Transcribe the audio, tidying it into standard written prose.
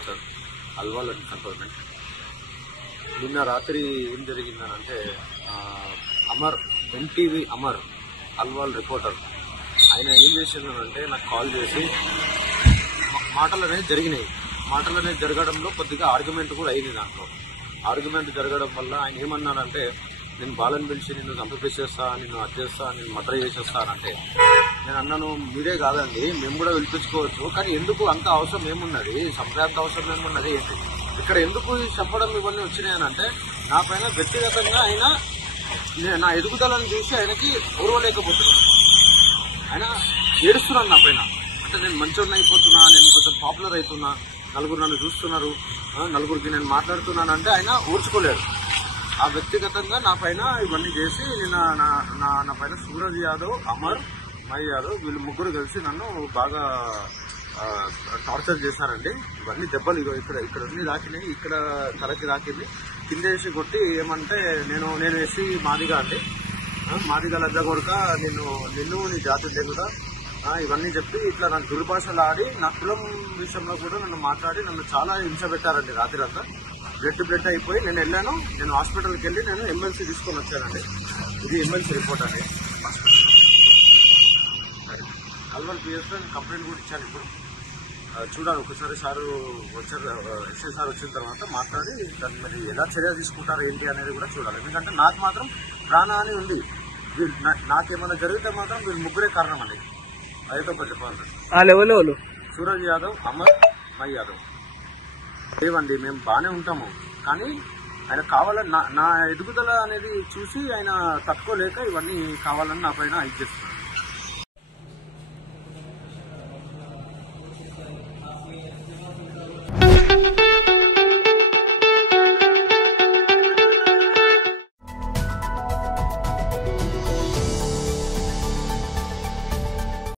Reporter Alwal and cantonment. నిన్న రాత్రి ఏం జరిగిందనంటే అమర్ ఎన్టీవీ అమర్ అల్వాల్ రిపోర్టర్ ఆయన ఏం చేసిందనంటే నాకు కాల్ చేసి మాటలు అనేది జరిగినాయి. మాటలు అనేది జరగడంలో కొద్దిగా ఆర్గ్యుమెంట్ కూడా అయింది. దాంట్లో ఆర్గ్యుమెంట్ జరగడం వల్ల ఆయన ఏమన్నానంటే నేను బాలని పిలిచి నిన్ను చంపేసేస్తా, నిన్ను అద్దేస్తా, నేను మర్డర్ చేసేస్తానంటే నేను అన్నాను మీరే కాదండి మేము కూడా పిలిపించుకోవచ్చు, కానీ ఎందుకు అంత అవసరం ఏమున్నది, సంప్రాంత అవసరం ఏమున్నది ఏంటి ఇక్కడ ఎందుకు చంపడం ఇవన్నీ వచ్చినాయని అంటే నా పైన వ్యక్తిగతంగా ఆయన నా ఎదుగుదలను చూసి ఆయనకి ఓర్వలేకపోతున్నాను. ఆయన ఏడుస్తున్నాను నా పైన. అంటే నేను మంచోడిని అయిపోతున్నా, నేను కొంచెం పాపులర్ అవుతున్నా, నలుగురు నన్ను చూస్తున్నారు, నలుగురికి నేను మాట్లాడుతున్నాను అంటే ఆయన ఓర్చుకోలేడు. ఆ వ్యక్తిగతంగా నా పైన ఇవన్నీ చేసి నిన్న నా పైన సూరజ్ యాదవ్, అమర్, మై యాదవ్ వీళ్ళు ముగ్గురు కలిసి నన్ను బాగా టార్చర్ చేశారండి. ఇవన్నీ దెబ్బలు ఇక్కడ అన్ని దాకినాయి, ఇక్కడ తలకి దాకింది, కిందేసి కొట్టి ఏమంటే నేను వేసి మాదిగా అండి, మాదిగా లజ్జ కొడుక నిన్ను నీ జాతి తెగుదా ఇవన్నీ చెప్పి ఇట్లా నన్ను దుర్భాషలు ఆడి నా కులం విషయంలో కూడా నన్ను మాట్లాడి నన్ను చాలా హింస పెట్టారండి. రాత్రి అంతా బ్లడ్ అయిపోయి నేను వెళ్ళాను. నేను హాస్పిటల్కి వెళ్ళి నేను ఎమ్మెల్సీ తీసుకొని వచ్చానండి. ఇది ఎమ్మెల్సీ రిపోర్ట్ అండి. అల్వాల్ పిఎస్లో నేను కంప్లైంట్ కూడా ఇచ్చాను. ఇప్పుడు చూడాలి ఒకసారి సారు వచ్చారు, ఎస్ఐ సార్ వచ్చిన తర్వాత మాట్లాడి దాన్ని మరి ఎలా చర్య తీసుకుంటారు ఏంటి అనేది కూడా చూడాలి. ఎందుకంటే నాకు మాత్రం ప్రాణహాని ఉంది. నాకేమైనా జరిగితే మాత్రం వీళ్ళు ముగ్గురే కారణం అండి. అదైతే ఒకటి చెప్పాలి. సూరజ్ యాదవ్, అమర్, మై యాదవ్ లేవండి. మేము బాగానే ఉంటాము, కానీ ఆయన కావాలని నా ఎదుగుదల అనేది చూసి ఆయన తట్టుకోలేక ఇవన్నీ కావాలని నా పైన ఇది చేస్తున్నారు.